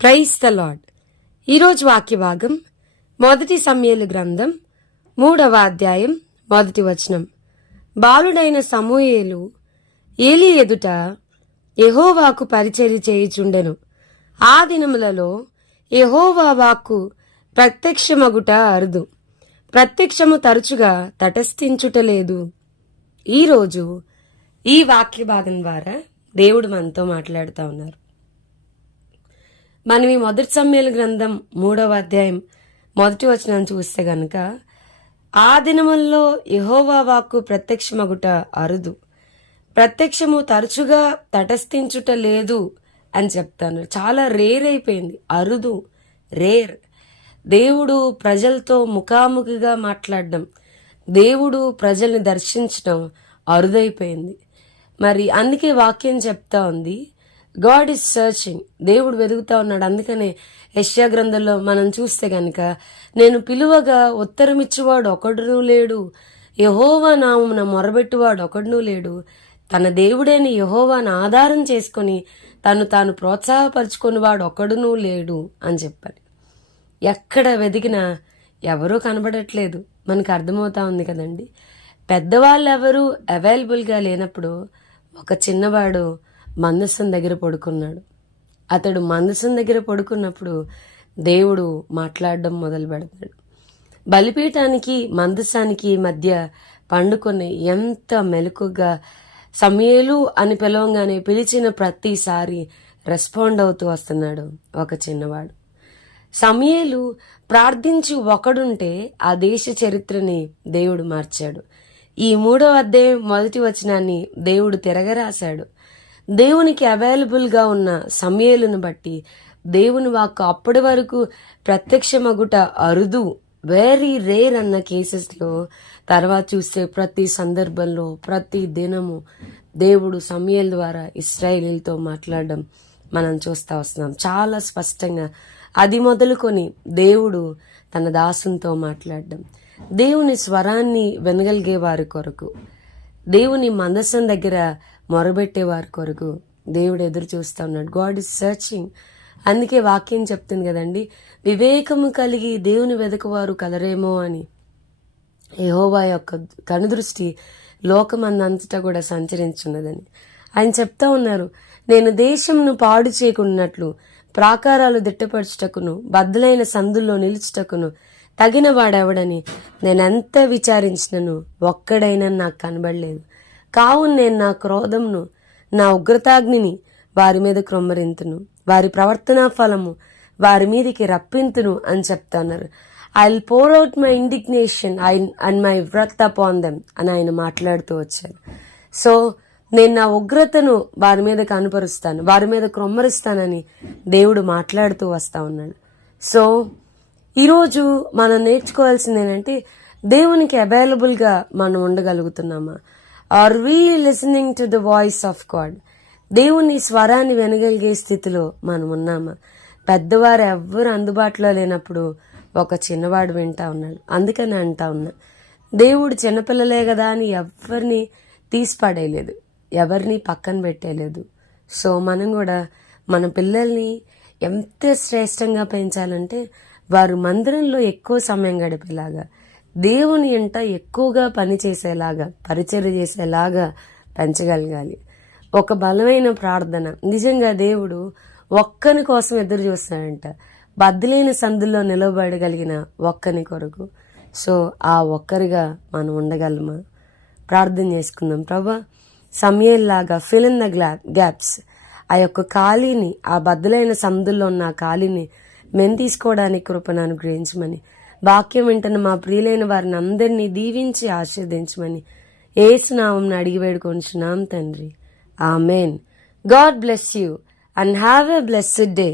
Praise the lord. ఈరోజు వాక్య భాగం 1 సమూయేలు గ్రంథం 3వ అధ్యాయం 1 వచనం. బాలుడైన సమూయేలు ఏలీ ఎదుట యెహోవాకు పరిచర్య చేయుచుండెను. ఆ దినములలో యెహోవా వాక్కు ప్రత్యక్షమగుట అరుదు, ప్రత్యక్షము తరచుగా తటస్థించుటలేదు. ఈరోజు ఈ వాక్య భాగం ద్వారా దేవుడు మనతో మాట్లాడుతూ ఉన్నారు. మనం ఈ 1 సమూయేలు గ్రంథం 3వ అధ్యాయం 1 వచనం చూస్తే గనక, ఆ దినముల్లో యెహోవా వాక్కు ప్రత్యక్షమగుట అరుదు, ప్రత్యక్షము తరచుగా తటస్థించుట లేదు అని చెప్తాను. చాలా రేర్ అయిపోయింది. అరుదు, రేర్. దేవుడు ప్రజలతో ముఖాముఖిగా మాట్లాడడం, దేవుడు ప్రజల్ని దర్శించడం అరుదైపోయింది. మరి అందుకే వాక్యం చెప్తా ఉంది, గాడ్ ఈజ్ సర్చింగ్. దేవుడు వెతుకుతా ఉన్నాడు. అందుకనే యెషయా గ్రంథంలో మనం చూస్తే గనక, నేను పిలువగా ఉత్తరమిచ్చువాడు ఒకడునూ లేడు, యెహోవా నామమున మొరబెట్టువాడు ఒకడునూ లేడు, తన దేవుడైన యెహోవాను ఆధారం చేసుకొని తాను ప్రోత్సాహపరుచుకుని వాడు ఒకడునూ లేడు అని చెప్పాలి. ఎక్కడ వెతికినా ఎవరూ కనబడట్లేదు. మనకు అర్థమవుతా ఉంది కదండి. పెద్దవాళ్ళు ఎవరు అవైలబుల్గా లేనప్పుడు ఒక చిన్నవాడు మందసం దగ్గర పడుకున్నాడు. అతడు మందసం దగ్గర పడుకున్నప్పుడు దేవుడు మాట్లాడడం మొదలు పెడతాడు. బలిపీఠానికి మందసానికి మధ్య పండుకొని ఎంత మెలకుగా సమూయేలు అని పిలవంగానే పిలిచిన ప్రతిసారి రెస్పాండ్ అవుతూ వస్తున్నాడు ఒక చిన్నవాడు. సమూయేలు ప్రార్థించి ఒకడుంటే ఆ దేశ చరిత్రని దేవుడు మార్చాడు. ఈ 3వ అధ్యాయం 1 వచనాన్ని దేవుడు తిరగరాశాడు. దేవునికి అవైలబుల్గా ఉన్న సమూయేలును బట్టి దేవుని వాక్కు అప్పటి వరకు ప్రత్యక్షమగుట అరుదు, వెరీ రేర్ అన్న కేసెస్లో తర్వాత చూస్తే ప్రతి సందర్భంలో ప్రతి దినము దేవుడు సమూయేలు ద్వారా ఇశ్రాయేలీలతో మాట్లాడడం మనం చూస్తూ వస్తున్నాం. చాలా స్పష్టంగా అది మొదలుకొని దేవుడు తన దాసునితో మాట్లాడడం, దేవుని స్వరాన్ని వినగలిగే వారి కొరకు, దేవుని మందసం దగ్గర మొరబెట్టే వారి కొరకు దేవుడు ఎదురు చూస్తూ ఉన్నాడు. God is searching. అందుకే వాక్యం చెప్తుంది కదండి, వివేకము కలిగి దేవుని వెదకువారు కలరేమో అని. యెహోవా యొక్క కనుదృష్టి లోకమందంతటా కూడా సంచరించున్నదని ఆయన చెప్తా ఉన్నారు. నేను దేశంను పాడు చేయకున్నట్లు ప్రాకారాలు దిట్టపరచుటకును బద్దలైన సందుల్లో నిలుచుటకును తగిన వాడెవడని నేనెంత విచారించినను ఒక్కడైనా నాకు కనబడలేదు. కావున నేను నా క్రోధంను, నా ఉగ్రతాగ్నిని వారి మీద క్రొమ్మరింతును, వారి ప్రవర్తనా ఫలము వారి మీదకి రప్పింతును అని చెప్తున్నారు. I will pour out my indignation and my wrath upon them అని ఆయన మాట్లాడుతూ వచ్చారు. సో నేను నా ఉగ్రతను వారి మీద కనుపరుస్తాను, వారి మీద క్రొమ్మరిస్తానని దేవుడు మాట్లాడుతూ వస్తా ఉన్నాడు. సో ఈరోజు మనం నేర్చుకోవాల్సింది ఏంటంటే, దేవునికి అవైలబుల్గా మనం ఉండగలుగుతున్నామా? Are we listening to the voice of God? దేవుని స్వరాన్ని వినగలిగే స్థితిలో మనం ఉన్నామా? పెద్దవారు ఎవ్వరు అందుబాటులో లేనప్పుడు ఒక చిన్నవాడు వింటా ఉన్నాడు. అందుకని అంటా ఉన్నా, దేవుడు చిన్నపిల్లలే కదా అని ఎవరిని తీసిపడేయలేదు, ఎవరిని పక్కన పెట్టేయలేదు. సో మనం కూడా మన పిల్లల్ని ఎంత శ్రేష్టంగా పెంచాలంటే, వారు మందిరంలో ఎక్కువ సమయం గడిపేలాగా, దేవుని ఎంట ఎక్కువగా పని చేసేలాగా, పరిచర్య చేసేలాగా పెంచగలగాలి. ఒక బలమైన ప్రార్థన. నిజంగా దేవుడు ఒక్కని కోసం ఎదురు చూస్తున్నాడంట, బద్దలైన సందుల్లో నిలబడగలిగిన ఒక్కని కొరకు. సో ఆ ఒక్కరిగా మనం ఉండగలమా? ప్రార్థన చేసుకుందాం. ప్రభా, సమూయేలులాగా ఫిల్ ఇన్ ద గ్యాప్స్. ఆ యొక్క ఖాళీని, ఆ బద్దలైన సందుల్లో ఉన్న ఆ ఖాళీని మేము తీసుకోవడానికి కృపను అనుగ్రహించమని, వాక్యం వింటున్న మా ప్రియులైన వారిని అందరినీ దీవించి ఆశీర్వదించమని యేసు నామమున అడిగి వేడుకొంచున్నాం తండ్రి. Amen. God bless you and have a blessed day.